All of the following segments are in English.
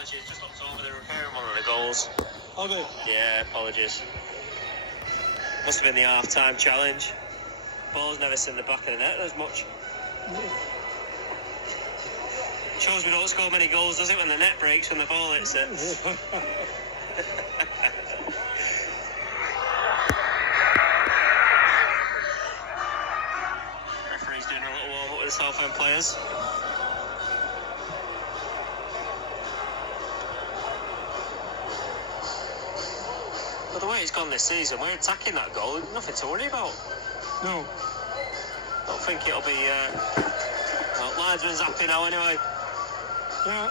Apologies, just looked over the repairing one of the goals. Oh, they? Yeah, apologies. Must have been the half-time challenge. Ball's never seen the back of the net as much. Shows we don't score many goals, does it, when the net breaks when the ball hits it? Referee's doing a little warm-up with the Southend players. But the way it's gone this season, we're attacking that goal, nothing to worry about. No. Don't think it'll be... well, linesman's happy now anyway. Yeah.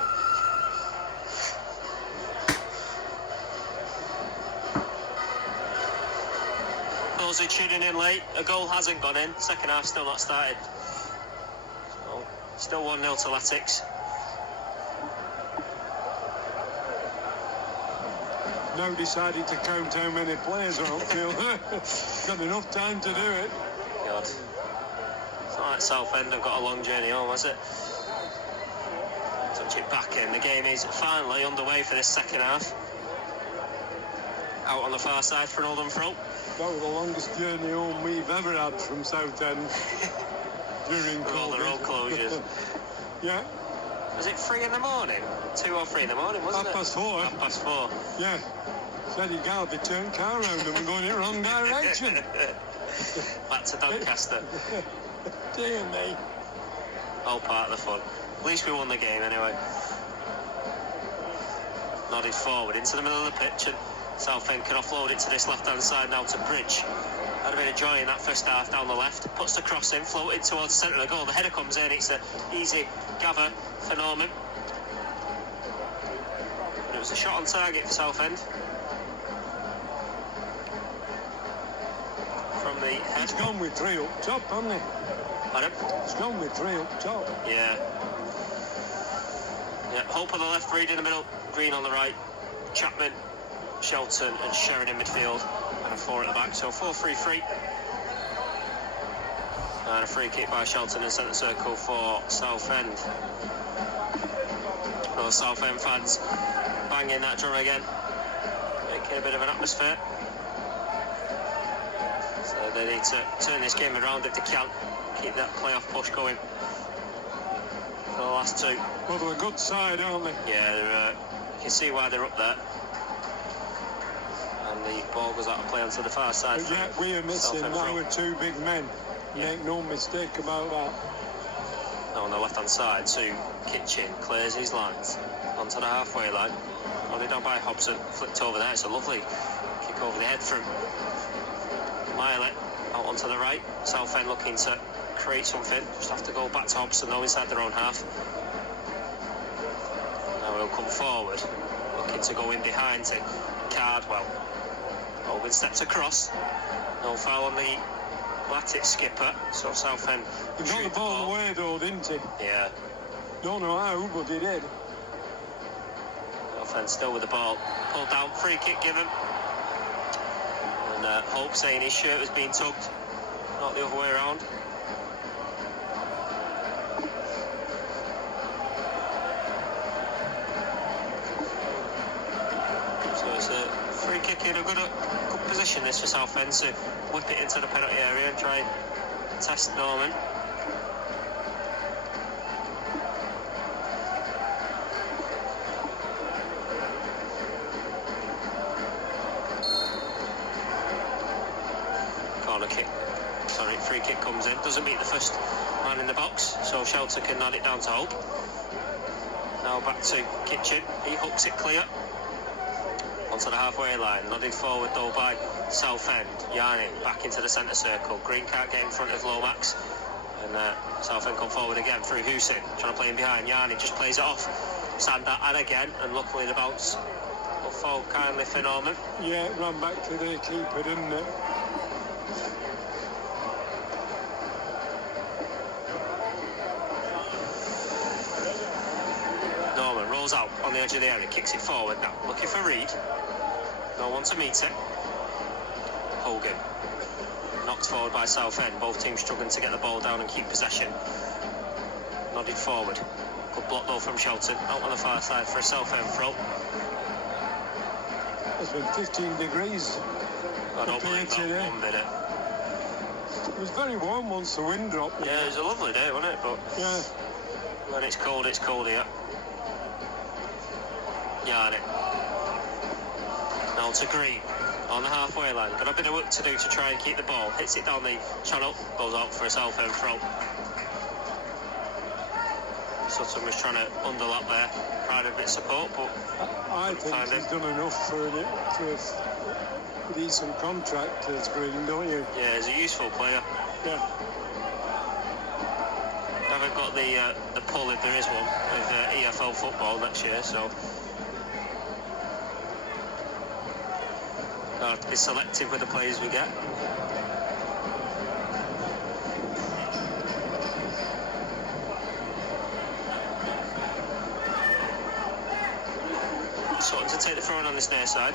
Those who tuning in late, a goal hasn't gone in. Second half still not started. So, still 1-0 to Latics. Now decided to count how many players are on field. Got enough time to do it. God. It's not like Southend have got a long journey home, has it? Touch it back in. The game is finally underway for this second half. Out on the far side for an Oldham throw. That was the longest journey home we've ever had from Southend during with all the road closures. Yeah. Was it 3 in the morning? 2 or 3 in the morning, wasn't it? 4:30. 4:30. Yeah. Said you can't be turning car around and we're going in the wrong direction. Back to Doncaster. Dear me. All part of the fun. At least we won the game anyway. Nodded forward into the middle of the pitch and Southend can offload it to this left-hand side now to Bridge. Had a bit of joy in that first half down the left. Puts the cross in, floated towards the centre of the goal. The header comes in. It's an easy gather for Norman. But it was a shot on target for Southend. From the head. He's gone with 3 up top, hasn't he? Pardon? He's gone with 3 up top. Yeah. Yeah, Hope on the left, Reed in the middle, Green on the right, Chapman, Shelton and Sheridan in midfield, and a 4 at the back, so 4-3-3. And a free kick by Shelton in centre circle for Southend. Those Southend fans banging that drum again, making a bit of an atmosphere. So they need to turn this game around if they can, keep that playoff push going for the last 2. Well, they're a good side, aren't they? Yeah, you can see why they're up there. And the ball goes out of play onto the far side. But yet we are missing our 2 big men. Yeah. Make no mistake about that. Now on the left hand side, to Kitchen, clears his lines onto the halfway line. Only down by Hobson, flicked over there. It's a lovely kick over the head from Miley out onto the right. Southend looking to create something. Just have to go back to Hobson though inside their own half. Now he'll come forward, looking to go in behind to Cardwell. Owen steps across. No foul on the Latics skipper, so Southend. He got the ball away though, didn't he? Yeah. Don't know how, but he did. Southend still with the ball. Pulled down, free kick given. And Hope saying his shirt was being tugged, not the other way around. So it's a free kick in a good position this for Southend to whip it into the penalty area and try and test Norman. Corner kick, sorry, free kick comes in, doesn't beat the first man in the box, so Shelter can nod it down to Hope. Now back to Kitchen, he hooks it clear onto the halfway line, nodded forward though by Southend. Yarny back into the centre circle. Green can't get in front of Lomax, and Southend come forward again through Hussein, trying to play in behind. Yarny just plays it off. Sander and again, and luckily the bounce will fall kindly for Norman. Yeah, it ran back to the keeper, didn't it? Norman rolls out on the edge of the area, kicks it forward now, looking for Reed. No one to meet it. Hogan knocked forward by Southend. Both teams struggling to get the ball down and keep possession. Nodded forward. Good block though from Shelton, out on the far side for a Southend throw. It's been 15 degrees. I don't believe that one minute. It was very warm once the wind dropped. Yeah, it was a lovely day, wasn't it? But yeah, when it's cold here. Yarn it. Now to Green on the halfway line. Got a bit of work to do to try and keep the ball. Hits it down the channel, goes out for a Southend throw. Sutton was trying to underlap there, trying a bit of support, but I think he's done enough for a decent contract as Green, don't you? Yeah, he's a useful player. Yeah. Haven't got the pull, if there is one, of EFL football next year, so I'll have to be selective with the players we get. Sutton to take the throw on this near side.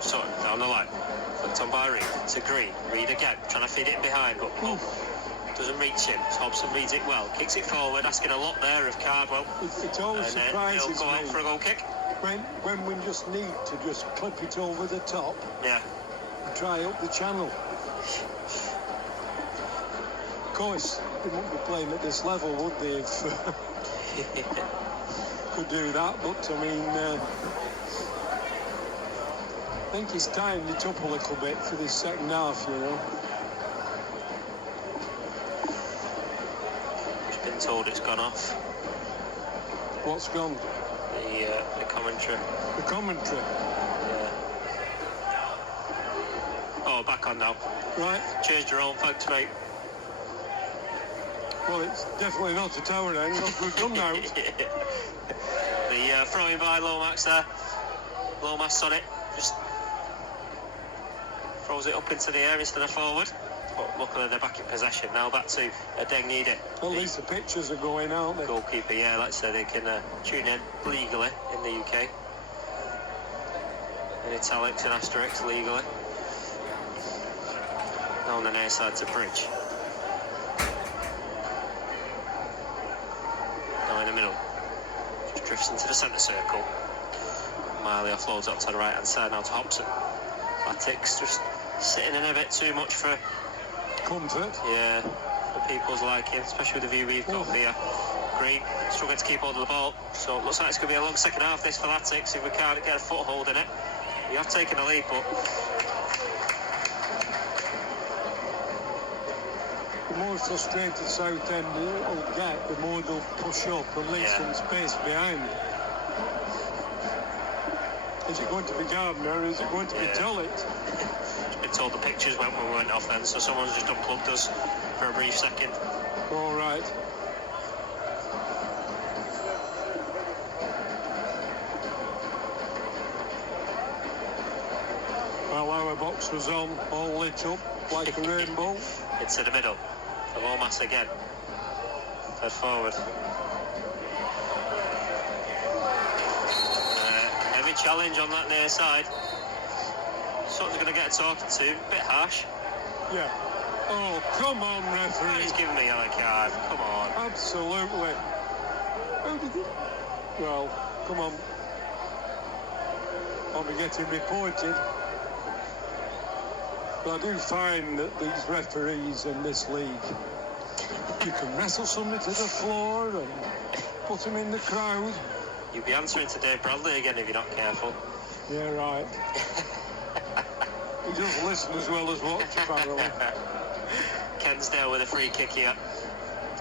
Sutton down the line. Flicked on by Reed to Green. Reed again, trying to feed it in behind, but doesn't reach him. Hobson reads it well. Kicks it forward, asking a lot there of Cardwell. It always surprises me. He'll go out for a goal kick. When we just need to just clip it over the top. Yeah. And try up the channel. Of course, they wouldn't be playing at this level, would they, if could do that, but I mean, I think he's tightened it up a little bit for this second half, you know. Just been told it's gone off. What's gone? The commentary. The commentary? Yeah. Oh, back on now. Right. Cheers, Jerome. Thanks, mate. Well, it's definitely not a tower then. Not good done now. The throwing by Lomax there. Lomas on it. Just throws it up into the air instead of forward. But luckily they're back in possession. Now back to Adengnide. At least the pictures are going, aren't they? Goalkeeper, yeah, like I said, they can tune in legally in the UK. In italics and asterisks legally. Now on the near side to Bridge. Now in the middle. Just drifts into the centre circle. Miley offloads up to the right hand side now to Hobson. Attics just sitting in a bit too much for comfort. Yeah, for people's liking, especially with the view we've got here. Green struggling to keep hold of the ball, so it looks like it's going to be a long second half this for Attics if we can't get a foothold in it. We have taken the lead, but the more frustrated Southend will get, the more they'll push up and leave some space behind. Is it going to be Gardner or is it going to be Tollett? Been told the pictures went when we went off then, so someone's just unplugged us for a brief second. All right. Well, our box was on, all lit up like a rainbow. Into the middle. For Lomas again. Third forward. Heavy challenge on that near side. Sutton's going to get talking to. A bit harsh. Yeah. Oh, come on, referee. He's giving me a yellow card. Come on. Absolutely. How did he? Well, come on. I'll be getting reported. But I do find that these referees in this league, you can wrestle somebody to the floor and put them in the crowd. You'll be answering to Dave Bradley again if you're not careful. Yeah, right. He does listen as well as watch, apparently. Kensdale with a free kick here.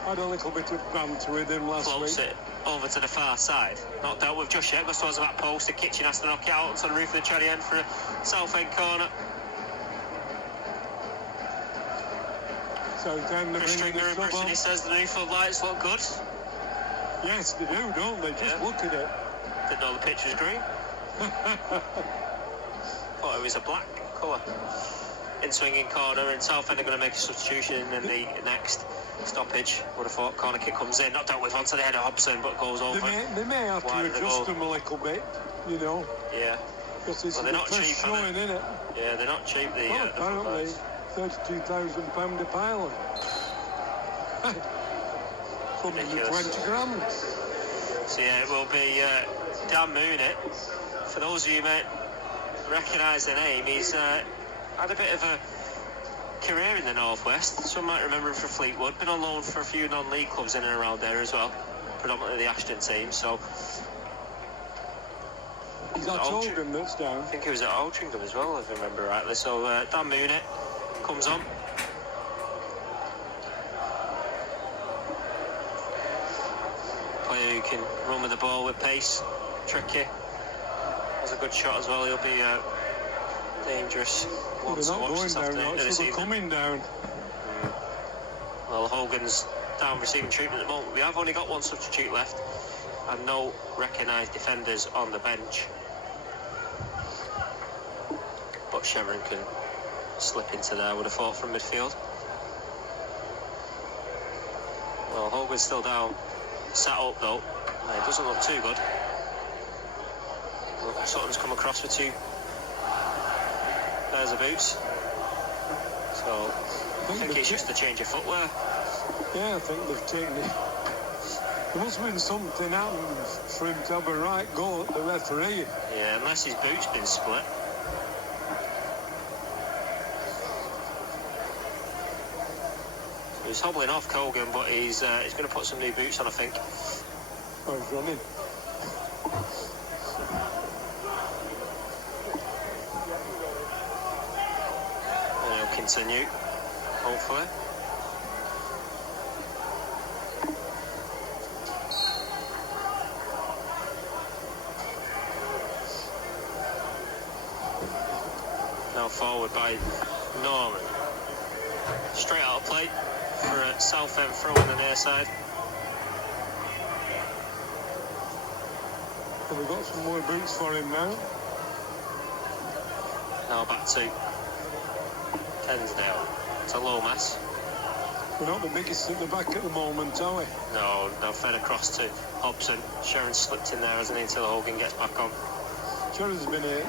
Had a little bit of banter with him last week. Floats it over to the far side. Not dealt with just yet. Goes towards the back post. The Kitchen has to knock it out onto the roof of the cherry end for a Southend corner. Southend. Chris Stringer and Brittany says the new floodlights look good. Yes, they do, don't they? Just look at it. Didn't know the pitch was green. Thought it was a black colour. In swinging corner, and Southend are going to make a substitution in the next stoppage. Would have thought corner kick comes in, not dealt with onto the head of Hobson, but goes over. They may have to adjust them a little bit, you know. Yeah. Because it's they're not cheap, showing, isn't it? Yeah, they're not cheap. Apparently, £32,000 a pile. 120 grand. So yeah, it will be Dan Mooney. For those of you who may recognise the name, he's had a bit of a career in the Northwest. Some might remember him for Fleetwood. Been on loan for a few non-league clubs in and around there as well, predominantly the Ashton team. So Is that Oldham that's down? I think he was at Altrincham as well, if I remember rightly. So Dan Mooney comes on. Player who can run with the ball with pace, tricky. Has a good shot as well. He'll be dangerous. Well, they're not going down, so they're coming down. Well, Hogan's down receiving treatment at the moment. We have only got one substitute left and no recognised defenders on the bench. But Shevrin can slip into there, would have thought, from midfield. Well, Hogan's still down. Sat up though. It doesn't look too good. Well, Sutton's come across with 2 pairs of boots. So I think it's just a change of footwear. Yeah, I think they've taken it. There must have been something happened for him to have a right go at the referee. Yeah, unless his boot's been split. He's hobbling off Kogan, but he's going to put some new boots on, I think. Oh, he's running. And he'll continue, hopefully. Now forward by Norman. Straight out of play for a Southend throw in the near side. Have we got some more boots for him now? Now back to Kensdale. To Lomas. We're not the biggest at the back at the moment, are we? No, fed across to Hobson. Sharon slipped in there, hasn't he, until Hogan gets back on. Sharon's been here.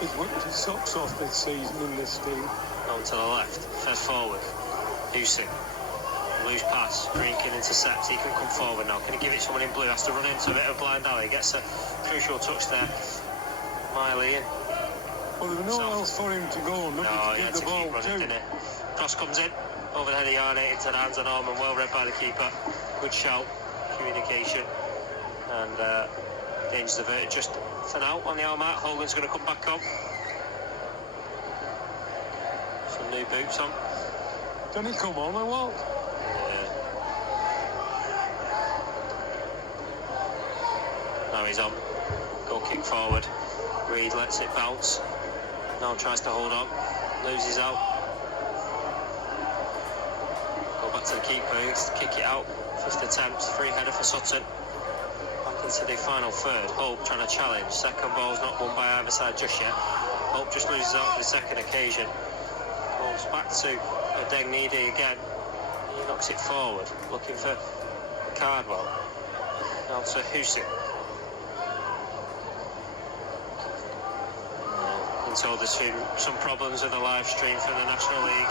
He's worked his socks off this season in this team. On to the left, fed forward. Husing. Loose pass. Greenkin intercepts. He can come forward now. Can he give it someone in blue? Has to run into a bit of a blind alley. Gets a crucial touch there. Miley in. Well, there was nowhere else for him to go. No, he had to keep running, didn't he? Cross comes in. Over the head of Yarnate into the hands of Norman. Well read by the keeper. Good shout. Communication. And dangers averted just for now on the Almat. Hogan's going to come back on. Some new boots on. Can he come on or what? Yeah. Now he's on. Go kick forward. Reed lets it bounce. Now tries to hold on. Loses out. Go back to the keeper. Kick it out. First attempt. Free header for Sutton. Back into the final third. Hope trying to challenge. Second ball's not won by either side just yet. Hope just loses out for the second occasion. Goes back to Adengnidi again. He knocks it forward. Looking for Cardwell. Now to Husing. Told us some problems with the live stream from the National League.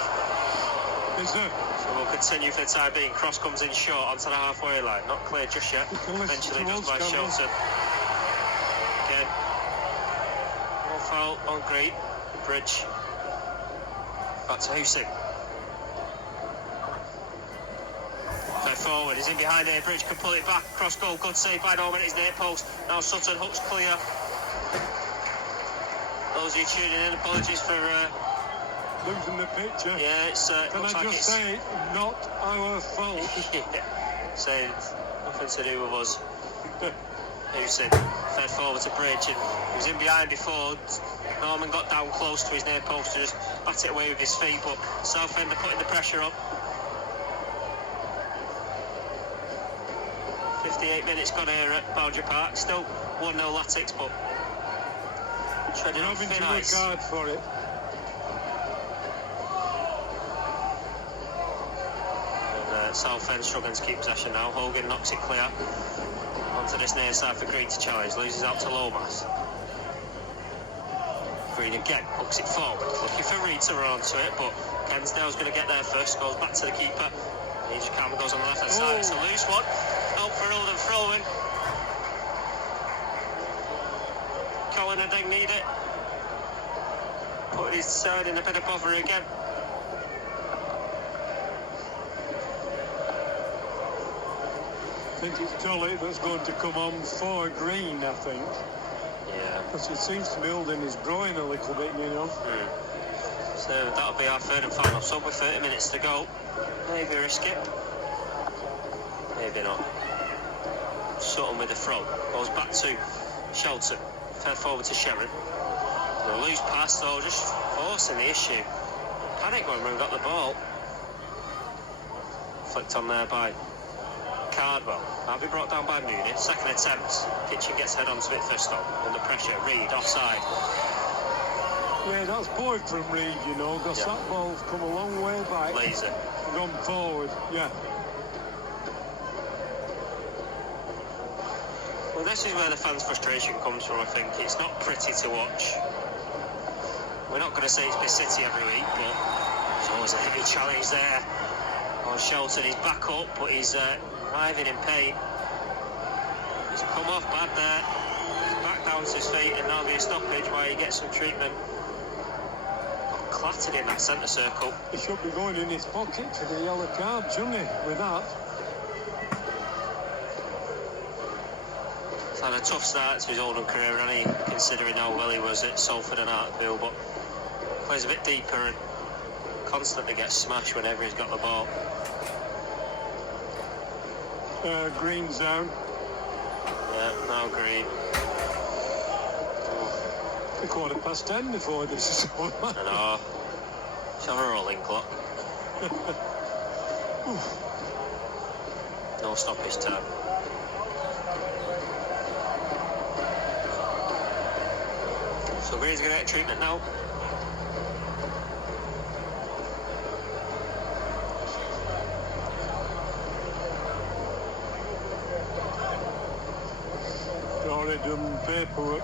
Is there? So we'll continue for the time being. Cross comes in short onto the halfway line. Not clear just yet. Eventually just by Shelton. Again. More foul on Great. Bridge. Back to Husing. Play forward. He's in behind there. Bridge can pull it back. Cross goal. Good save by Norman. It's near post. Now Sutton hooks clear. Those of you tuning in, apologies for losing the picture. Yeah, it's Can looks I like just it's say, not our fault. yeah. Saying nothing to do with us. Husing fed forward to Bridge, and he was in behind before. Norman got down close to his near post to just bat it away with his feet, but Southend are putting the pressure on. 58 minutes gone here at Boundary Park. Still 1-0 Latics, but treading on thin ice. We're having to work hard for it. And Southend struggling to keep possession now. Hogan knocks it clear onto this near side for Green to challenge. Loses out to Lomas. Green again hooks it forward. Looking for Reed to run onto it, but Kensdale's going to get there first, goes back to the keeper. He just calmly goes on the left-hand side. It's a loose one. Out for Oldham throwing. Colin, I don't need it. Put his side in a bit of bother again. I think it's Tully that's going to come on for Green, I think. Yeah. Because it seems to be holding his groin a little bit, you know. So that'll be our third and final sub with 30 minutes to go. Maybe risk it. Maybe not. Sutton with the throw. Goes back to Shelton. Fed forward to Sherrin. A loose pass though, just forcing the issue. Panic when we got the ball. Flicked on there by Cardwell. That'll be brought down by Mooney. Second attempt. Kitchen gets head onto it first up. Under pressure. Reed offside. Yeah, that's poor from Reed, you know, because that ball's come a long way back. Laser. Gone forward, yeah. Well, this is where the fans' frustration comes from, I think. It's not pretty to watch. We're not going to say it's been City every week, but there's always a heavy challenge there. On Shelton, he's back up, but he's writhing in pain. He's come off bad there. He's back down to his feet, and now there'll be a stoppage while he gets some treatment. Got clattered in that centre circle. He should be going in his pocket for the yellow card, shouldn't he, with that? He's had a tough start to his Oldham career, hasn't he, considering how well he was at Salford and Hartfield, but plays a bit deeper and constantly gets smashed whenever he's got the ball. Green zone. Yeah, now Green. A 10:15 before this is over. I know. Let's have a rolling clock. No stoppage time. So Green's going to get treatment now. Already done paperwork.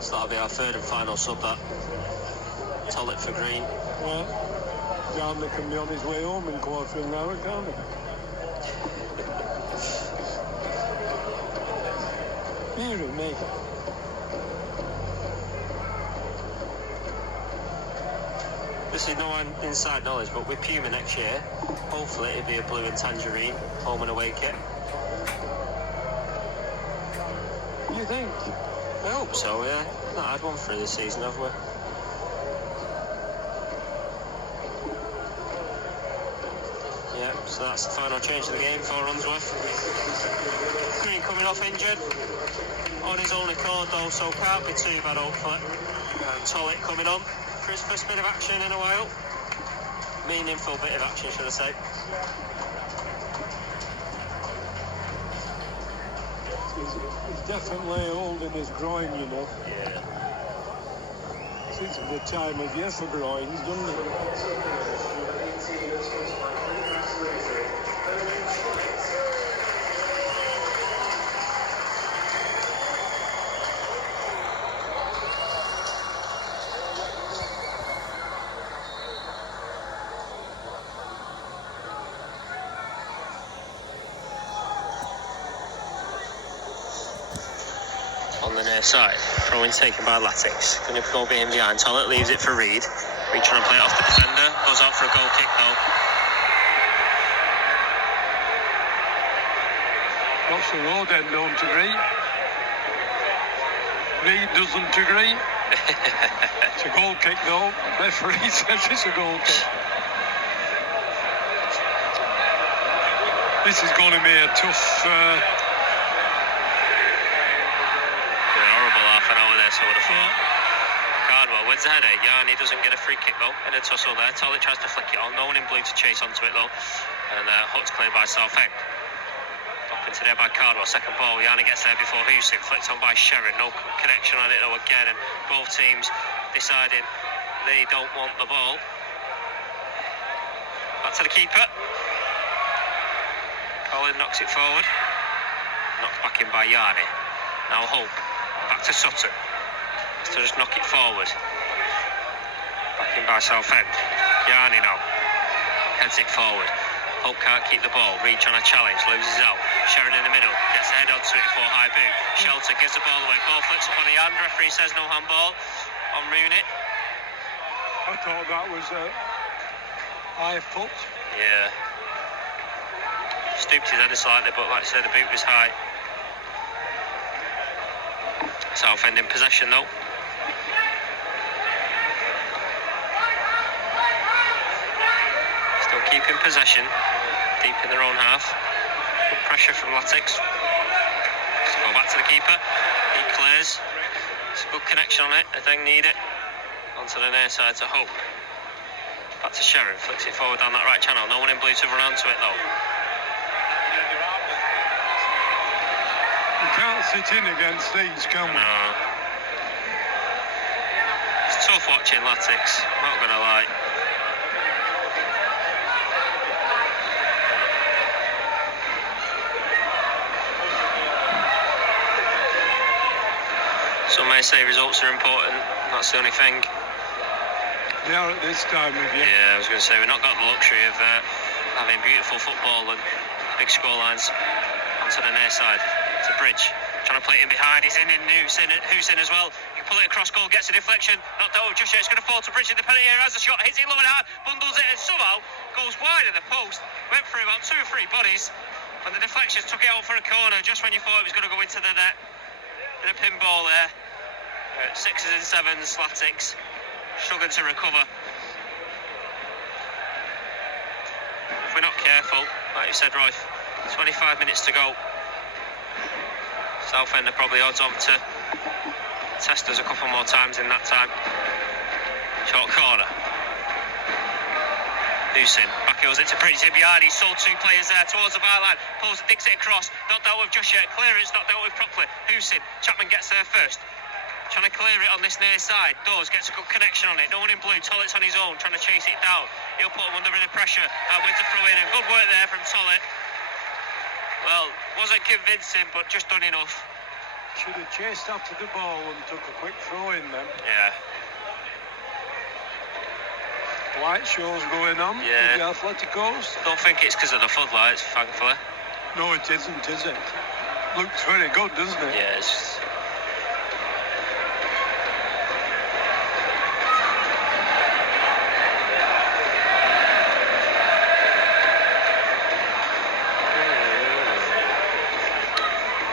So that'll be our third and final sub, that. Tollett for Green. Yeah. Darnley can be on his way home in quarter of an hour, can't he? Hearing me. This is no inside knowledge, but with Puma next year, hopefully it'll be a blue and tangerine home and away kit. You think? I hope so, yeah. Not had one through this season, have we? Yeah, so that's the final change of the game for Runsworth. Green coming off injured. On his own accord though, so can't be too bad hopefully. And Tollett coming on for his first bit of action in a while. Meaningful bit of action, should I say. He's definitely holding his groin, you know. Yeah. Seems to be the time of year for groins, doesn't it? On the near side, throw-in taken by Latix. Going to go in behind. Tollett leaves it for Reed. Reed trying to play it off the defender. Goes out for a goal kick though. What's the road end don't agree? Reed doesn't agree. It's a goal kick though. Referee says it's a goal kick. This is going to be a tough... I would have thought. Cardwell wins the header. Yarni doesn't get a free kick though in a tussle there. Tollett tries to flick it on. No one in blue to chase onto it though. And Hutt's cleared by Southend. Up into there by Cardwell. Second ball. Yarni gets there before Husick. Flicked on by Sherrin. No connection on it though again. And both teams deciding they don't want the ball. Back to the keeper. Colin knocks it forward. Knocked back in by Yarni. Now Hope. Back to Sutton. To just knock it forward. By by Southend. Yarni now. Heads it forward. Hope can't keep the ball. Reed trying to challenge. Loses out. Sharon in the middle. Gets the head onto it for high boot. Shelter gives the ball away. Ball flips up on the hand. Referee says no handball on Rooney. I thought that was a high foot. Yeah. Stooped his head slightly, but like I said, the boot was high. Southend in possession though. Still keeping possession, deep in their own half. Good pressure from Latics. Go back to the keeper. He clears. It's a good connection on it. I think need it. Onto the near side to Hope. Back to Sharon. Flicks it forward down that right channel. No one in blue to run onto it though. You can't sit in against these, can we? No. It's tough watching Latics, not gonna lie. Some may say results are important, that's the only thing. They are at this time of year. Yeah, I was going to say, we've not got the luxury of having beautiful football and big scorelines. Onto the near side, to Bridge. Trying to play it in behind, he's in Hussein as well. You can pull it across goal, gets a deflection. Not over just yet, it's going to fall to Bridge in the penalty area. Has a shot, hits it low and hard, bundles it and somehow goes wide of the post. Went through about 2 or 3 bodies. And the deflections took it out for a corner just when you thought it was going to go into the net. In a pinball there. 6s and 7s, Latics. Struggling to recover. If we're not careful, like you said, Roy, 25 minutes to go. Southend are probably odds on to test us a couple more times in that time. Short corner. Hussein back heels it to Bridge in behind. He sold 2 players there towards the byline. Pulls, digs it across. Not dealt with just yet. Clearance not dealt with properly. Hussein. Chapman gets there first. Trying to clear it on this near side. Does, gets a good connection on it. No one in blue. Tollett's on his own, trying to chase it down. He'll put him under a bit of pressure and wins a throw in. And good work there from Tollett. Well, wasn't convincing, but just done enough. Should have chased after the ball and took a quick throw in then. Yeah. Light shows going on with the Atleticos. Don't think it's because of the floodlights, thankfully. No, it isn't, is it? Looks very good, doesn't it? Yeah, it's...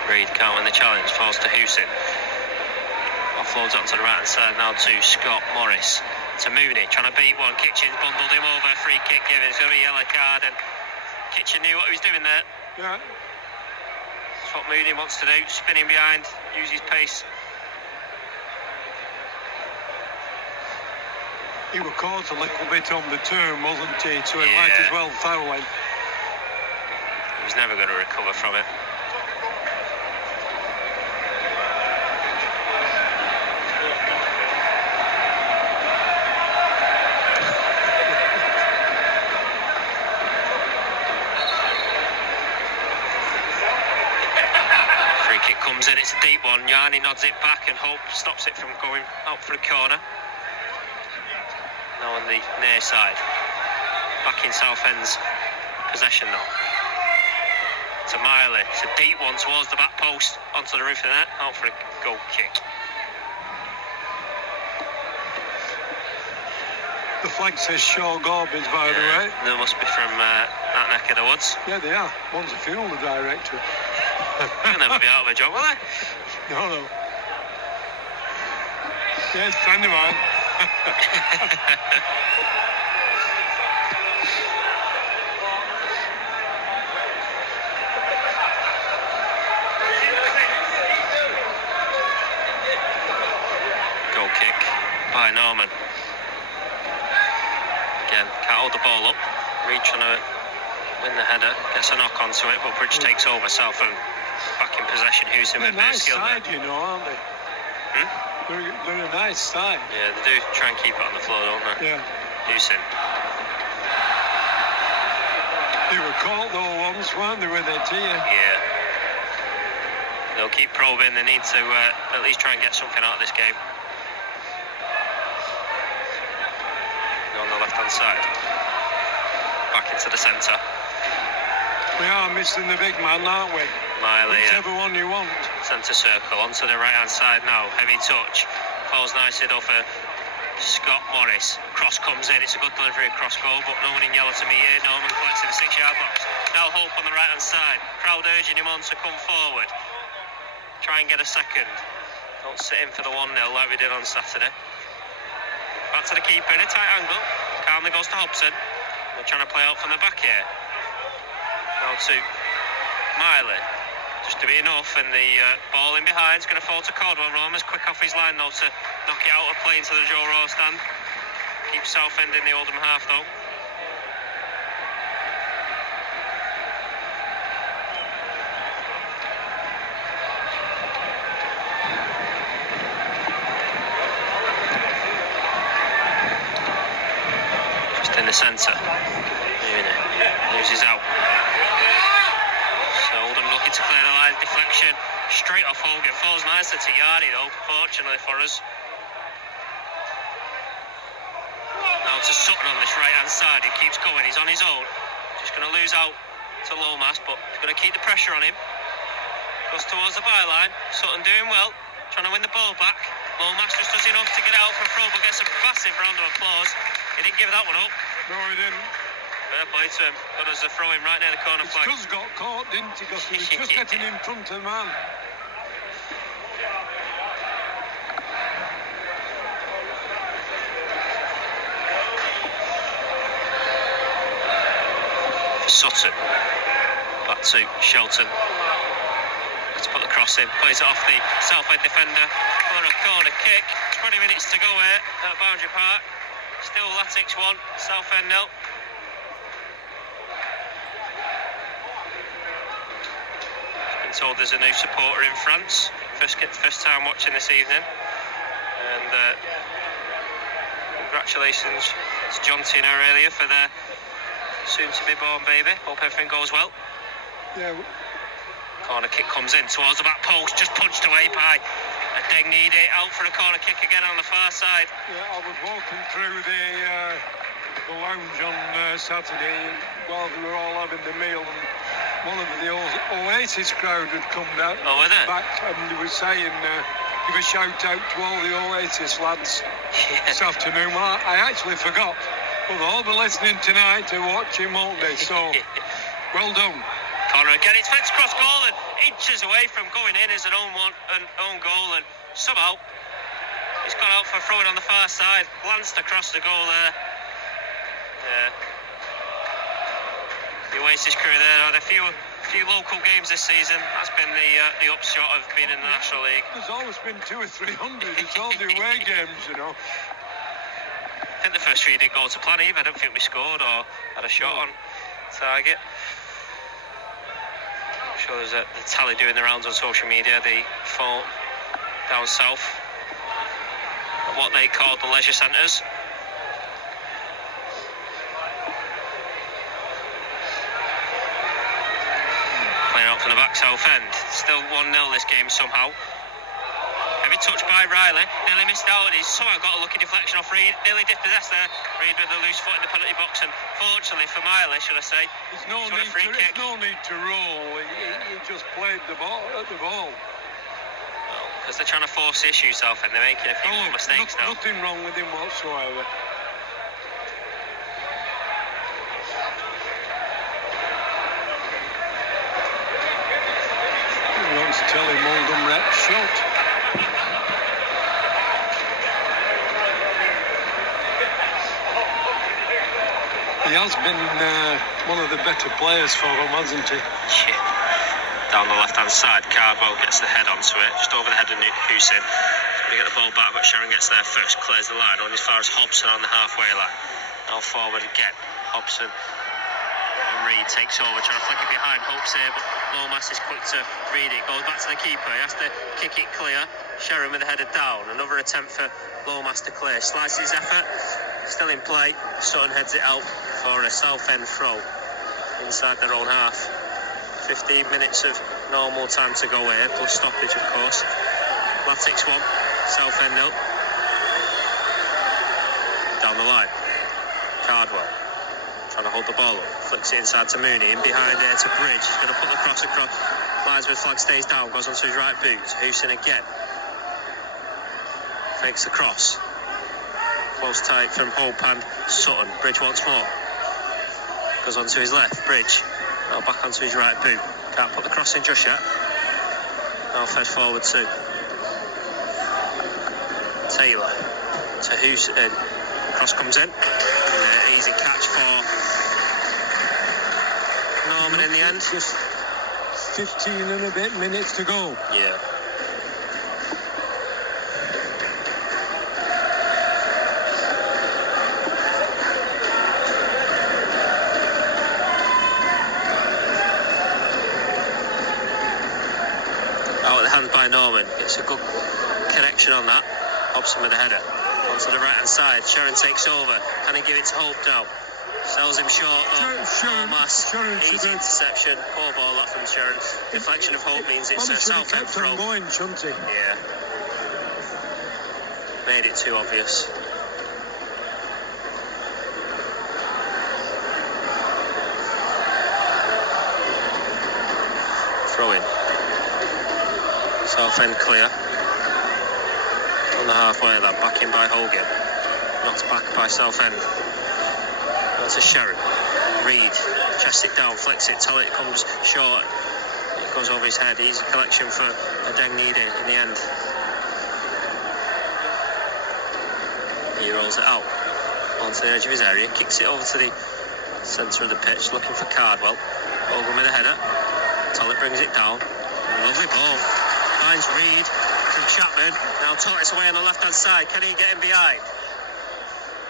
Reed can't win the challenge, falls to Hussein. Offloads onto the right hand side now to Scott Morris. To Mooney, trying to beat one. Kitchen's bundled him over, free kick given. It's going to be a yellow card, and Kitchen knew what he was doing there. Yeah. That's what Mooney wants to do, spinning behind, use his pace. He was caught a little bit on the turn, wasn't he? So he might as well foul him. He was never going to recover from it. Comes in, it's a deep one. Yarni nods it back and Hope stops it from going out for a corner. Now on the near side. Back in Southend's possession now. To Miley. It's a deep one towards the back post. Onto the roof of the net. Out for a goal kick. The flag says Shaw Garbage, by the way. They must be from that neck of the woods. Yeah, they are. One's a funeral director. They'll never be out of a job, will they? No. Yes, friend of mine. Goal kick by Norman. Again, can't hold the ball up. Reed trying to win the header. Gets a knock onto it, but Bridge takes over. Southend back in possession. Hussein with a bit of skill there. They're a nice side, you know, aren't they? They're a nice side. Yeah, they do try and keep it on the floor, don't they? Yeah. Hussein. They were caught though once, weren't they, with it here? Yeah. They'll keep probing. They need to at least try and get something out of this game. left-hand side. Back into the centre. We are missing the big man, aren't we? Miley. Whichever one you want. Centre circle, onto the right-hand side now. Heavy touch. Falls nicely though for Scott Morris. Cross comes in. It's a good delivery across goal, but no one in yellow to meet it. Norman collects in the 6-yard box. Now Hope on the right-hand side. Crowd urging him on to come forward. Try and get a second. Don't sit in for the 1-0 like we did on Saturday. Back to the keeper in a tight angle. Calmly goes to Hobson. They're trying to play out from the back here. Now to Miley. Just to be enough, and the ball in behind is going to fall to Caldwell. Romer's quick off his line though to knock it out of play into the Joe Rowe stand. Keeps Southend in the Oldham half though. Just in the centre. Loses out. So Oldham looking to clear the line. Deflection straight off Hogan. Falls nicely to Yardy though, fortunately for us. Now to Sutton on this right hand side. He keeps going. He's on his own. Just going to lose out to Lomas, but he's going to keep the pressure on him. Goes towards the byline. Sutton doing well. Trying to win the ball back. Lomas just does enough to get it out for a throw, but gets a massive round of applause. He didn't give that one up. No, he didn't. Fair play to him. Got us a throw in right near the corner flag. His got caught, didn't he? Because he was just getting in front of the man. Sutton. Back to Shelton. To put the cross in. Plays it off the Southend defender. For a corner kick. 20 minutes to go here at Boundary Park. Still Latics 1, Southend 0. Been told there's a new supporter in France. First time watching this evening. And congratulations to John Tina earlier for their soon-to-be born baby. Hope everything goes well. Yeah. Corner kick comes in towards the back post, just punched away by Adegnide. Out for a corner kick again on the far side. Yeah, I was walking through the lounge on Saturday while we were all having the meal, and one of the Oasis crowd had come down back, and he was saying, give a shout out to all the Oasis lads this afternoon. Well, I actually forgot, but they'll all be listening tonight to watch him, won't they? So, well done. Corner again, it's flicked across goal and inches away from going in as an own goal, and somehow he's gone out for a throw-in on the far side, glanced across the goal there. The Oasis crew there had a few local games this season. That's been the upshot of being in the National League. There's always been 200 or 300. It's all the away games, you know. I think the first three didn't go to plan either. I don't think we scored or had a shot on target. I'm sure there's a tally doing the rounds on social media. The fall down south at what they call the leisure centres. Playing out from the back, Southend. Still 1-0 this game somehow. Heavy touch by Riley. Nearly missed out. He's somehow got a lucky deflection off Reid. Nearly dispossessed there. Reid with a loose foot in the penalty box. And fortunately for Miley, should I say, there's no need to roll. He just played the ball at the ball. Well, because they're trying to force the issue, Southend. They're making a few mistakes now. Nothing wrong with him whatsoever. He wants to tell him Oldham rep shot. He has been one of the better players for them, hasn't he? Yeah. Down the left-hand side, Cardwell gets the head onto it, just over the head of Hussein. We get the ball back, but Sharon gets there first, clears the line, only as far as Hobson on the halfway line. Now forward again, Hobson and Reid takes over, trying to flick it behind. Hope's here, but Lomas is quick to read it. Goes back to the keeper, he has to kick it clear. Sharon with the header down, another attempt for Lomas to clear. Slices his effort, still in play. Sutton heads it out for a Southend throw inside their own half. 15 minutes of normal time to go here, plus stoppage of course. Latics 1, Southend 0. Down the line. Cardwell. Trying to hold the ball up. Flicks it inside to Mooney. In behind there to Bridge. He's going to put the cross across. Linesman flag stays down. Goes onto his right boot. Houston again. Fakes the cross. Close tight from Hope and Sutton. Bridge once more. Goes onto his left. Bridge. Now back onto his right boot. Can't put the cross in just yet. Now fed forward to Taylor. To Houston. Cross comes in. And, easy catch for Norman in the end. Just 15 and a bit minutes to go. Yeah. Out of the hand by Norman. It's a good connection on that. Hobson with the header. Onto the right hand side. Sharon takes over. Can he give it to Hope now? Sells him short. Sharon, easy interception. Poor ball that from Sharon. Deflection of Hope means it's a Southend throw. Going, shouldn't he? Yeah. Made it too obvious. Throw in. Southend clear. On the halfway of that, back in by Hogan. Knocked back by Southend. That's a Sharon. Reed chests it down, flicks it till it comes short. It goes over his head. Easy collection for Adeng Needing in the end. He rolls it out onto the edge of his area, kicks it over to the centre of the pitch, looking for Cardwell. Hogan with a header. Tollett brings it down. Lovely ball. Finds Reed from Chapman. Now Tollett's away on the left hand side. Can he get him behind?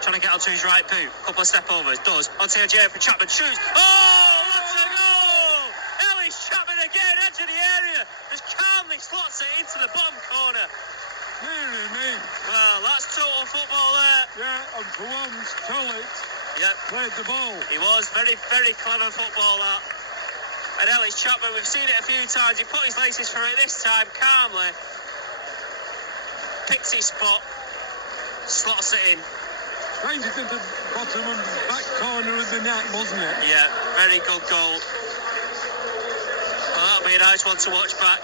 Trying to get onto his right boot. Couple of step overs. Does. Onto the edge here for Chapman. Shoots. Oh, what a goal! Ellis Chapman again, edge of the area. Just calmly slots it into the bottom corner. Really? Well, that's total football there. Yeah, and for once, Tollett played the ball. He was very, very clever football, that. And Ellis Chapman, we've seen it a few times. He put his laces through it this time, calmly. Picks his spot. Slots it in. Right into the bottom and back corner of the net, wasn't it? Yeah, very good goal. Well, that'll be a nice one to watch back.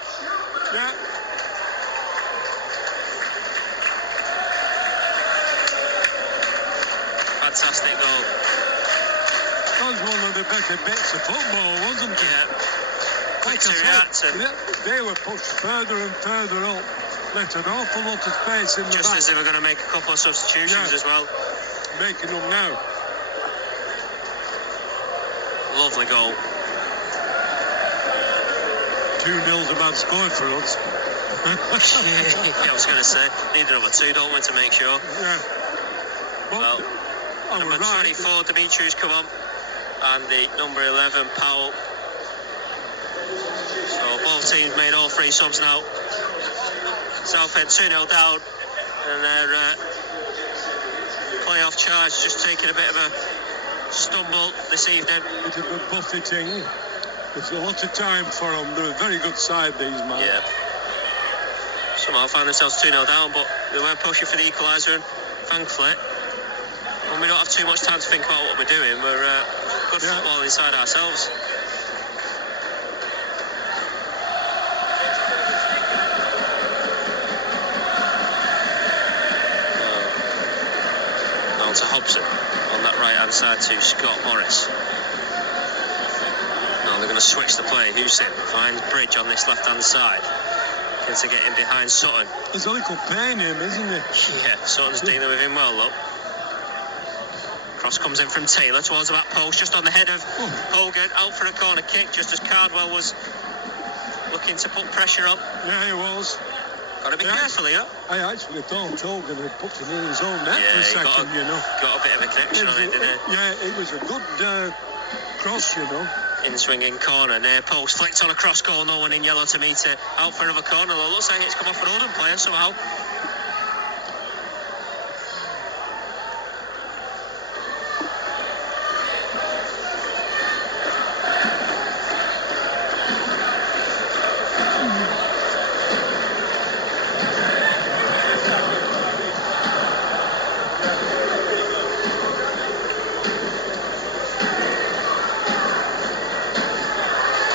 Yeah. Fantastic goal. That was one of the better bits of football, wasn't it? Yeah. Quick to react. They were pushed further and further up. Left an awful lot of space in the Just back. as they were going to make a couple of substitutions as well. Making them now. Lovely goal. 2-0's a bad score for us. Yeah, I was going to say, need another two, don't we, to make sure. Yeah. Well, number 24, Dimitri's come on. And the number 11, Powell. So both teams made all three subs now. Southend 2-0 down. And their playoff charge just taking a bit of a stumble this evening. Bit of a buffeting. It's a lot of time for them. They're a very good side, these men. Yeah. Somehow found themselves 2-0 down, but they weren't pushing for the equaliser, and thankfully, when we don't have too much time to think about what we're doing, we're good football inside ourselves. Now to Hobson on that right hand side to Scott Morris. Now they're going to switch the play. Houston finds Bridge on this left hand side. To get in behind Sutton. There's a little pain in him, isn't it? Yeah, Sutton's dealing with him well, look. Cross comes in from Taylor towards the back post, just on the head of Hogan, out for a corner kick, just as Cardwell was looking to put pressure on. Yeah, he was. Got to be careful here. I actually thought Hogan had put it in his own net for a second, you know. Got a bit of a connection on it, didn't he? Yeah, it was a good cross, you know. In swinging corner, near post, flicked on a cross goal, no one in yellow to meet it. Out for another corner, though. Looks like it's come off an Oldham player somehow.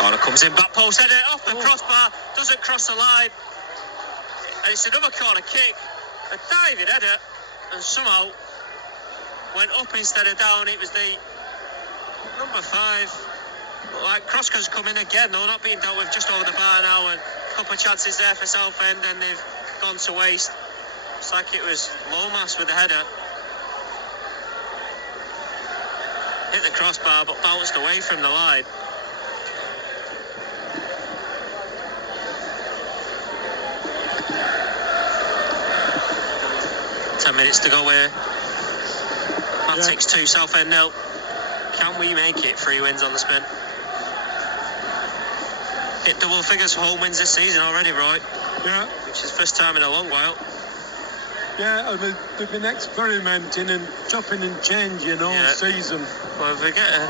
Corner comes in, back post header off the crossbar, doesn't cross the line, and it's another corner kick, a diving header, and somehow went up instead of down. It was the number 5. But like Crosscur's come in again, though, not being dealt with just over the bar now, and a couple of chances there for Southend, and they've gone to waste. It's like it was Lomas with the header. Hit the crossbar but bounced away from the line. Ten minutes to go here. Mathematics 2, Southend 0. Can we make it 3 wins on the spin? Hit double figures for home wins this season already, Roy. Yeah. Which is first time in a long while. Yeah, and they've been experimenting and chopping and changing all season. Well, if we get to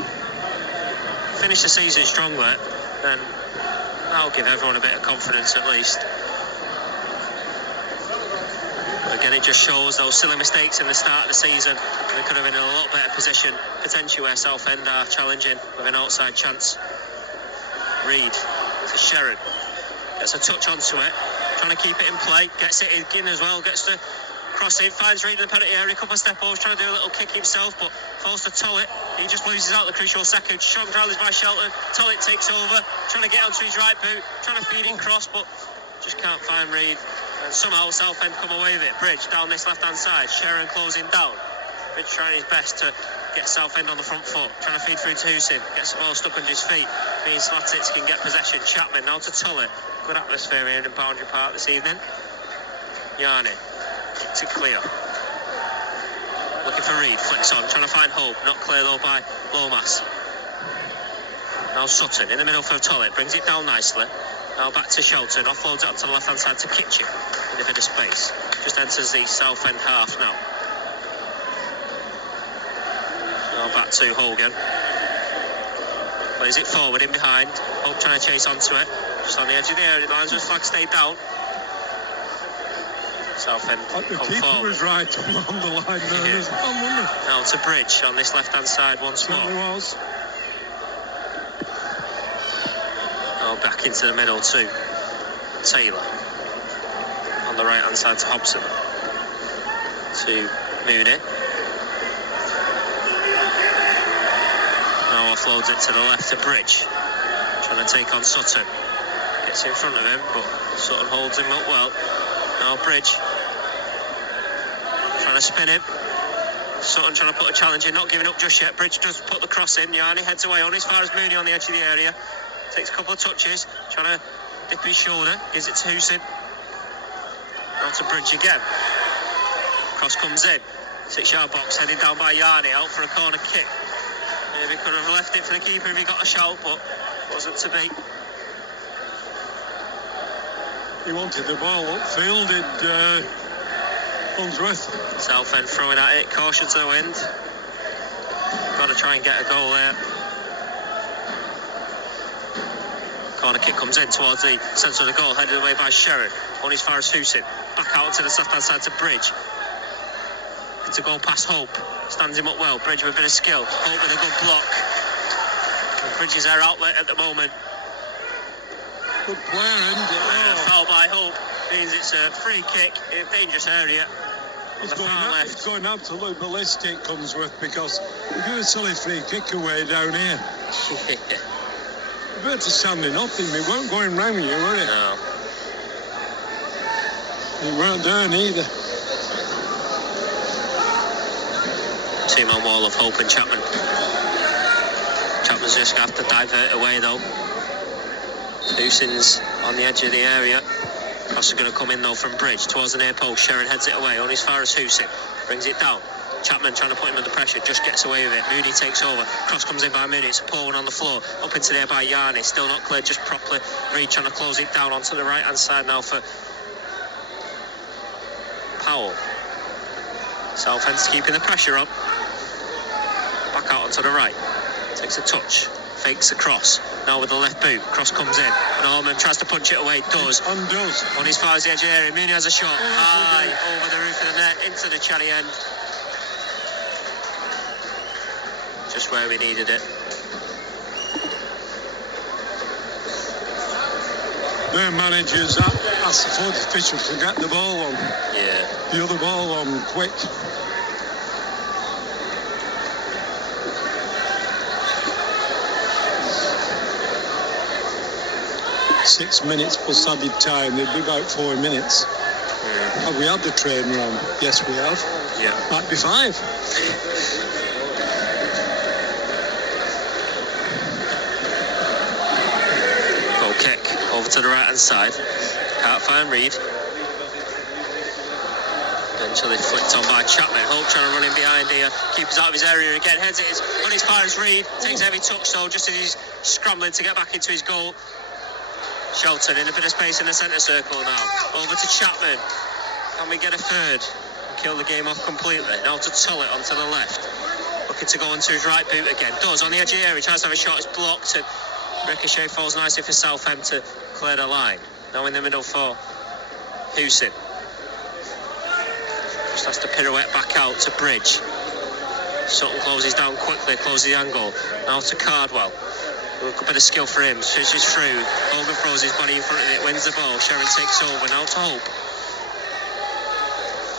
finish the season strongly, then that'll give everyone a bit of confidence at least. But again, it just shows those silly mistakes in the start of the season. They could have been in a lot better position, potentially where Southend are challenging with an outside chance. Reid to Sherrin, gets a touch onto it, trying to keep it in play, gets it in as well, gets to cross it, finds Reid in the penalty area, a couple of step overs, trying to do a little kick himself, but falls to Tollett. He just loses out the crucial second. Strong rallies by Shelton. Tollett takes over, trying to get onto his right boot, trying to feed in cross, but just can't find Reid. And somehow Southend come away with it. Bridge down this left-hand side, Sherrin closing down. Bridge trying his best to get Southend on the front foot, trying to feed through to Husin, gets the ball stuck under his feet, means Slatics can get possession. Chapman now to Tollett. Good atmosphere here in Boundary Park this evening. Yarni kicks it clear, looking for Reid, flicks on, trying to find Hope, not clear though by Lomas. Now Sutton in the middle for Tollett, brings it down nicely. Now back to Shelton, offloads it onto the left hand side to Kitchen in a bit of space. Just enters the Southend half now. Now back to Hogan. Plays it forward in behind. Hope trying to chase onto it. Just on the edge of the area, the lines with flag stayed down. Southend the come keeper forward. was right on the line there as well, wasn't he? Now to Bridge on this left hand side once more. Certainly was. Now back into the middle to Taylor. On the right hand side to Hobson. To Mooney. Now offloads it to the left to Bridge. Trying to take on Sutton. Gets in front of him, but Sutton holds him up well. Now Bridge. Trying to spin him. Sutton trying to put a challenge in, not giving up just yet. Bridge does put the cross in. Yarni heads away on as far as Mooney on the edge of the area. Takes a couple of touches. Trying to dip his shoulder. Gives it to Husin. Now to Bridge again. Cross comes in. 6-yard box headed down by Yarni. Out for a corner kick. Maybe could have left it for the keeper if he got a shout, but wasn't to be. He wanted the ball upfield, it Unsworth. Southend throwing at it, caution to the wind. Got to try and get a goal there. Corner kick comes in towards the centre of the goal, headed away by Sherrin. On as far as Husin. Back out to the left-hand side to Bridge. To go past Hope. Stands him up well. Bridge with a bit of skill. Hope with a good block. And Bridge is their outlet at the moment. Good player, isn't it? Foul by Hope means it's a free kick in a dangerous area. On the far left. It's going absolutely ballistic, Unsworth, because we do a silly free kick away down here. We're better standing up him. He weren't going round you, were he? No. He weren't there neither. Two-man wall of Hope and Chapman. Chapman's just going to have to divert away though. Husin's on the edge of the area. Cross is going to come in though from Bridge towards the near post. Sherrin heads it away only as far as Husin. Brings it down. Chapman trying to put him under pressure, just gets away with it. Mooney takes over. Cross comes in by Mooney. It's a poor one on the floor. Up into there by Yarni. Still not cleared, just properly. Reid trying to close it down onto the right hand side now for Powell. Southend's keeping the pressure on. Back out onto the right. Takes a touch. Fakes the cross. Now with the left boot. Cross comes in. And Oldham tries to punch it away. Does. Undoes. On as far as the edge of the area. Mooney has a shot. High over the roof of the net. Into the cherry end. Just where we needed it. Their managers ask the fourth official to get the ball on. Yeah. The other ball on quick. Six minutes plus added time. They'd be about 4 minutes. Yeah. Have we had the trainer on? Yes, we have. Yeah. Might be 5. Goal kick over to the right hand side. Can't find Reed. Eventually flicked on by Chapman. Hope trying to run in behind here. Keeper's out of his area again. Heads it. On his fire as Reed. Takes a heavy touch though, just as he's scrambling to get back into his goal. Shelton in a bit of space in the centre circle now. Over to Chapman. Can we get a third? Kill the game off completely. Now to Tullett onto the left. Looking to go onto his right boot again. Does on the edge of the area. Tries to have a shot. It's blocked. And ricochet falls nicely for Southend to clear the line. Now in the middle for Hewson. Just has to pirouette back out to Bridge. Sutton closes down quickly. Closes the angle. Now to Cardwell. A bit of skill for him. Switches through. Hogan throws his body in front of it. Wins the ball. Sharon takes over. Now to Hope.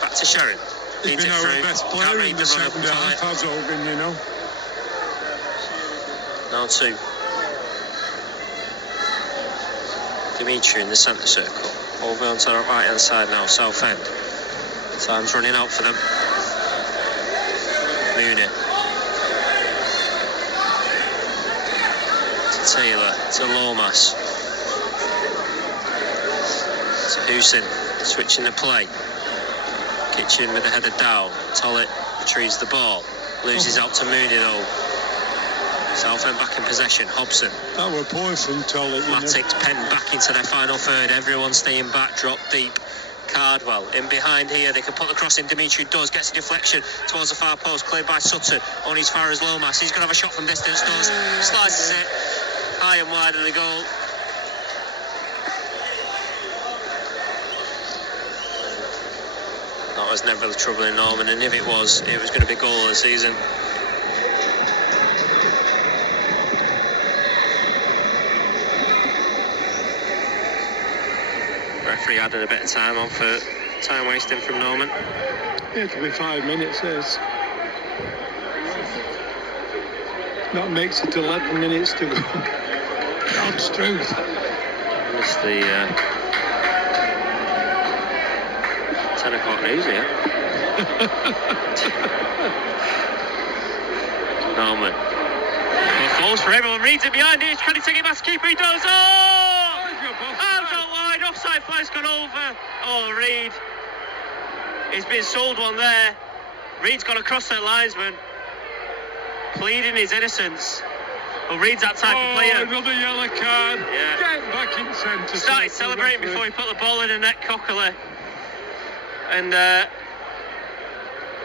Back to Sharon. He's been our best player in the second half, has Hogan, you know. Now to Dimitri in the centre circle. Over onto the right hand side now. Southend. Time's running out for them. Mooney. Taylor to Lomas to Hewson, switching the play. Kitchen with the header down. Tollett retrieves the ball, loses out to Mooney though. Southend back in possession. Hobson. That were poor from Tollett. Matic's penned back into their final third. Everyone staying back, drop deep. Cardwell in behind here. They can put the cross in. Dimitri does, gets a deflection towards the far post, cleared by Sutton on his far as Lomas. He's going to have a shot from distance. Does, slices it high and wide of the goal. That was never the trouble in Norman, and if it was going to be goal of the season. Referee added a bit of time on for time wasting from Norman. It'll be 5 minutes, yes. That makes it 11 minutes to go. God's truth. Missed the 10 o'clock news here. Norman. Well, falls for everyone. Reads it behind it. Trying to take it past keeper. He does. Out wide. Offside flag's gone over. Oh, Reed. He's been sold one there. Reed's gone across that linesman, pleading his innocence. Well, Reed's that type of player. Another yellow card. Yeah. Get back in centre. Started celebrating before he put the ball in the net cockily. And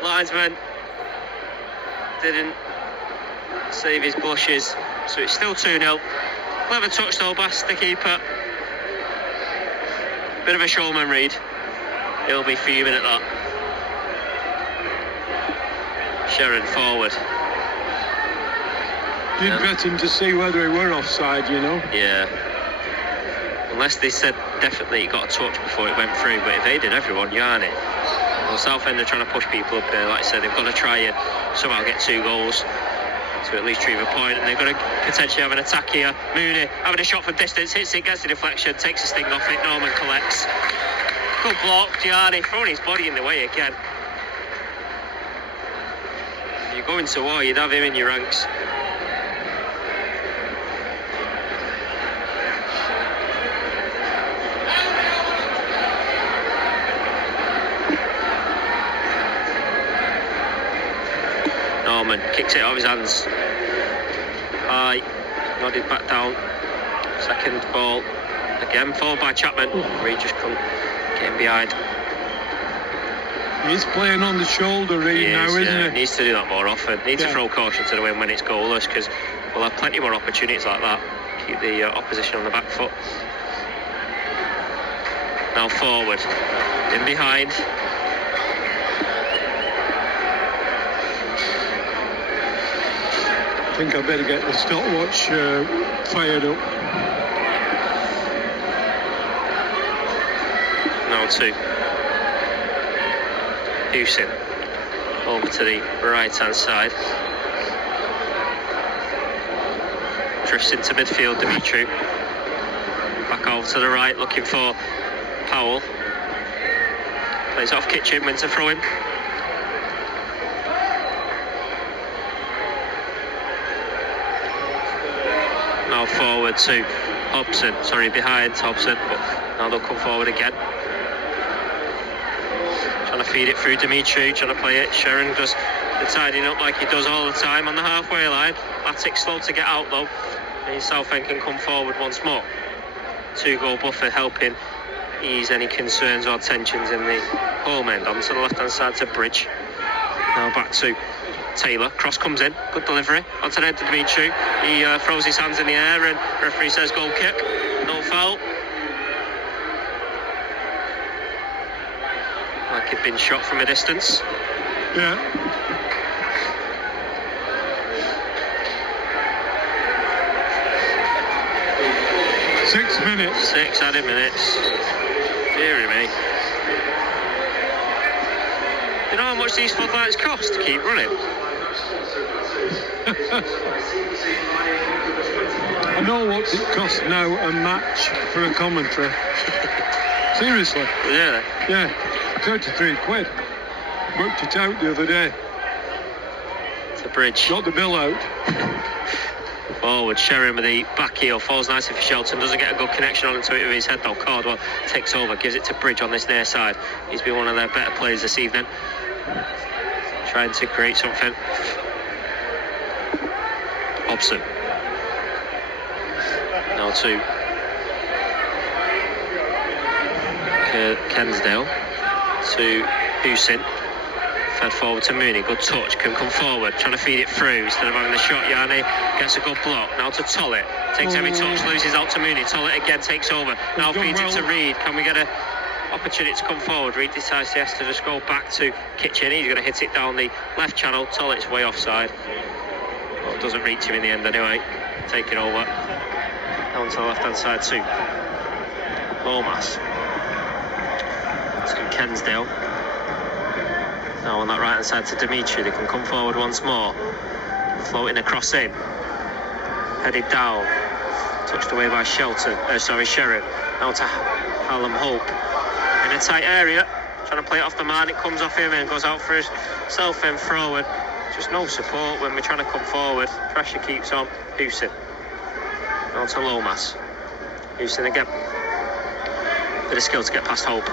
linesman didn't save his blushes. So it's still 2-0. Clever touch though, past the keeper. Bit of a showman, Reed. He'll be fuming at that. Sharon forward. Did bet him to see whether he were offside, you know. Yeah. Unless they said definitely he got a touch before it went through, but evading everyone, Yarny. Well, Southend are trying to push people up there. Like I said, they've got to try and somehow get 2 goals to at least retrieve a point, and they're going to potentially have an attack here. Mooney having a shot from distance, hits it, gets the deflection, takes a sting off it. Norman collects. Good block, Gianni throwing his body in the way again. If you're going to war, you'd have him in your ranks. Norman kicks it out of his hands. High, nodded back down. Second ball again, followed by Chapman. Reed just couldn't get him behind. He's playing on the shoulder, Reed, now, isn't he? Needs to do that more often. Needs to throw caution to the wind when it's goalless, because we'll have plenty more opportunities like that. Keep the opposition on the back foot. Now forward, in behind. I think I better get the stopwatch fired up. Now to Houston. Over to the right-hand side. Drifts into midfield, Dimitri. Back over to the right, looking for Powell. Plays off Kitchen, wins a throw-in. Now forward to Hobson. Sorry, behind Hobson, but now they'll come forward again. Trying to feed it through Dimitri, trying to play it. Sharon does the tidying up like he does all the time on the halfway line. Matic slow to get out though. And Southend can come forward once more. 2-goal buffer helping ease any concerns or tensions in the home end. Onto the left-hand side to Bridge. Now back to Taylor. Cross comes in. Good delivery. Onto the head to Dimitri. He throws his hands in the air and referee says goal kick. No foul. Like he'd been shot from a distance. Yeah. Six minutes. 6 added minutes. Deary me. You know how much these floodlights cost to keep running? I know what it costs now a match for a commentary. Seriously. Yeah. Yeah. 33 quid. Worked it out the other day. The Bridge. Got the bill out. Forward, Sheringham with the back heel, falls nicely for Shelton, doesn't get a good connection onto it with his head though. Cardwell takes over, gives it to Bridge on this near side. He's been one of their better players this evening, trying to create something. Hobson. Now to Kensdale, to Hewson. Fed forward to Mooney, good touch, can come forward, trying to feed it through instead of having the shot. Yanni gets a good block. Now to Tollett, takes every touch, loses out to Mooney. Tollett again takes over, now feeds it to Reed. Can we get an opportunity to come forward? Reed decides he has to just go back to Kitchen. He's going to hit it down the left channel. Tollett's way offside. Well, it doesn't reach him in the end anyway. Taking over. Down to the left hand side too. Lomas. To Kensdale. Now on that right hand side to Dimitri, they can come forward once more. Floating across in. Headed down. Touched away by Shelton. Sheriff. Now to Hallam Hope. In a tight area. Trying to play it off the man. It comes off him and goes out for his Southend throw. And just no support when we're trying to come forward. Pressure keeps on. Hewson. Now to Lomas. Hewson again. Bit of skill to get past Hope.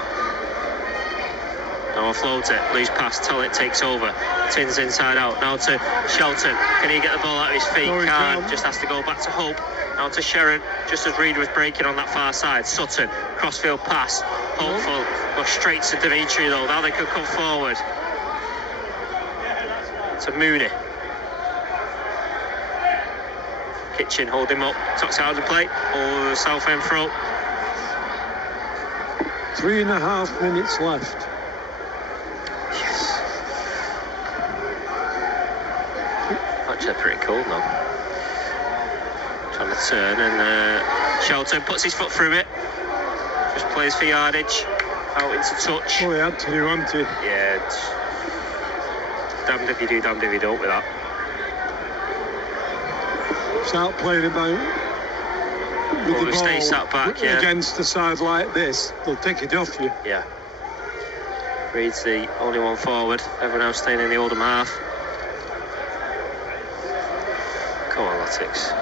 Now offloads it, loose pass, Tollett takes over, Tins inside out, now to Shelton, can he get the ball out of his feet? Can't, just has to go back to Hope, now to Sharon, just as Reed was breaking on that far side. Sutton, crossfield pass, hopeful, go straight to Dimitri though, now they could come forward. To Mooney. Kitchen, hold him up, tucks it out of the play, oh, Southend throw. 3.5 minutes left. Actually pretty cool now. Trying to turn and Shelton puts his foot through it. Just plays for yardage. Out into touch. Oh, he had to do, hadn't he? Yeah, it's damned if you do, damned if you don't with that. Start playing about with the ball stay sat back, yeah. Against the side like this, they'll take it off you. Yeah. Reed's the only one forward. Everyone else staying in the Oldham half. Come on, Latics.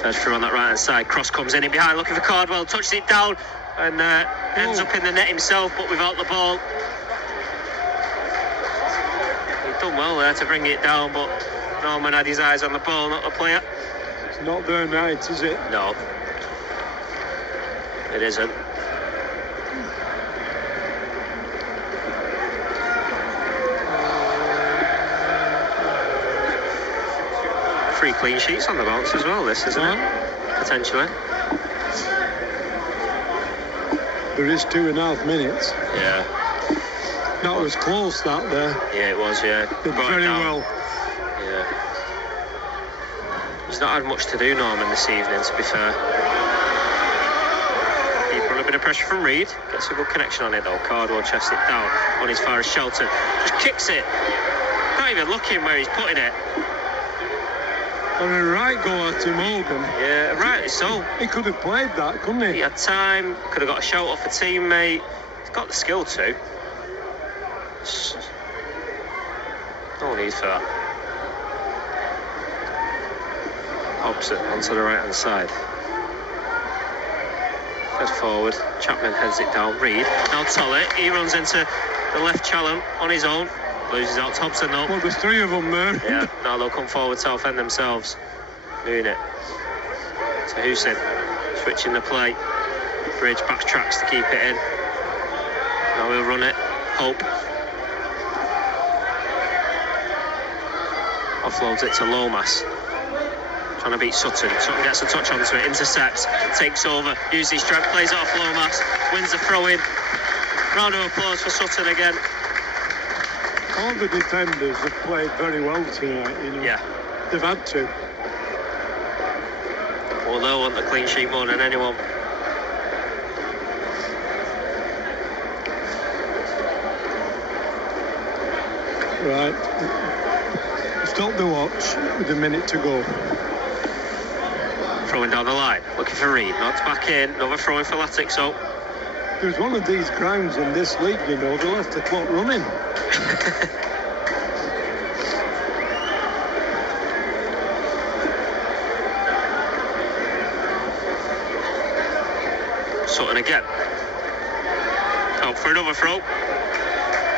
Fed through on that right hand side. Cross comes in behind, looking for Cardwell. Touches it down and ends up in the net himself, but without the ball. He's done well there to bring it down, but Norman had his eyes on the ball, not the player. It's not there night, is it? No. It isn't. Three clean sheets on the bounce as well, this, isn't it? Potentially. There is 2.5 minutes. Yeah. That was close, that there. Yeah, it was, yeah. Did very well. Yeah. He's not had much to do, Norman, this evening, to be fair. People are a bit of pressure from Reed. Gets a good connection on it though. Cardwell chests it down on his far as Shelton. Just kicks it. Not even looking where he's putting it. On a right go at him, Oldham. Yeah, rightly so. He could have played that, couldn't he? He had time. Could have got a shout off a teammate. He's got the skill too. No need for that. Opposite onto the right hand side. Head forward. Chapman heads it down. Reed. Now Tollett. He runs into the left challenge on his own. Loses out Thompson though. Well, there's 3 of them there. Yeah. Now they'll come forward, Southend themselves. Doing it. To Hussein. Switching the play. Bridge backtracks to keep it in. Now he'll run it. Hope. Offloads it to Lomas. Trying to beat Sutton. Sutton gets a touch onto it. Intercepts. Takes over. Uses his strength. Plays it off Lomas. Wins the throw-in. Round of applause for Sutton again. All the defenders have played very well tonight, you know. Yeah. They've had to. Well, they'll want the clean sheet more than anyone. Right. Stop the watch with a minute to go. Throwing down the line. Looking for Reed. Knocks back in. Another throwing for Latixo. There's one of these grounds in this league, you know, they left the clock running. Sutton again. Out for another throw.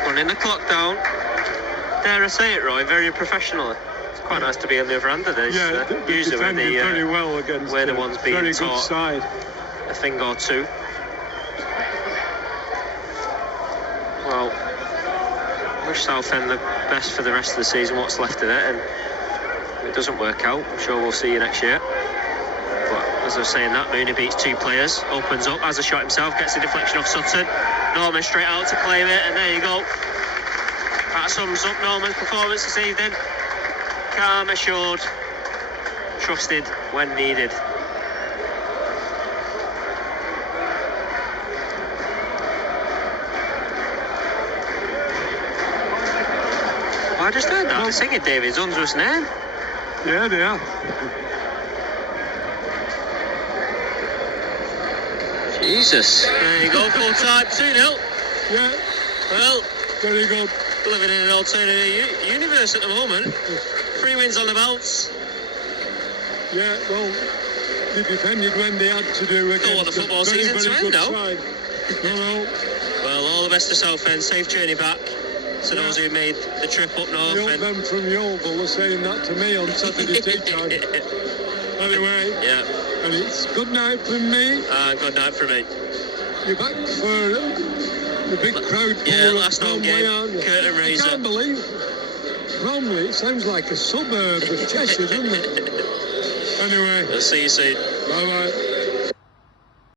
Running the clock down. Dare I say it, Roy? Very professional. It's quite nice to be on the other end of this. Yeah, usually where very well against the ones being very taught good side. A thing or two. Well, wish Southend the best for the rest of the season, what's left of it, and if it doesn't work out, I'm sure we'll see you next year. But as I was saying that, Mooney beats 2 players, opens up, has a shot himself, gets a deflection off Sutton. Norman straight out to claim it, and there you go. That sums up Norman's performance this evening. Calm, assured, trusted when needed. I just heard that. They're singing David Unsworth's name. Yeah, they are. Jesus. There you go, full time, 2-0. Yeah. Well, very good. Living in an alternative universe at the moment. 3 wins on the belts. Yeah, well, they defended when they had to do against Don't want the football season to end now. No. Well, all the best to Southend. Safe journey back. To those who made the trip up north. The Oldham from Yeovil were saying that to me on Saturday tea time. Anyway, yeah. And it's good night from me. Good night from me. You're back for the big crowd. Yeah, last home game, curtain raiser. I can't believe Bromley, it sounds like a suburb of Cheshire, doesn't it? Anyway. I'll see you soon. Bye-bye.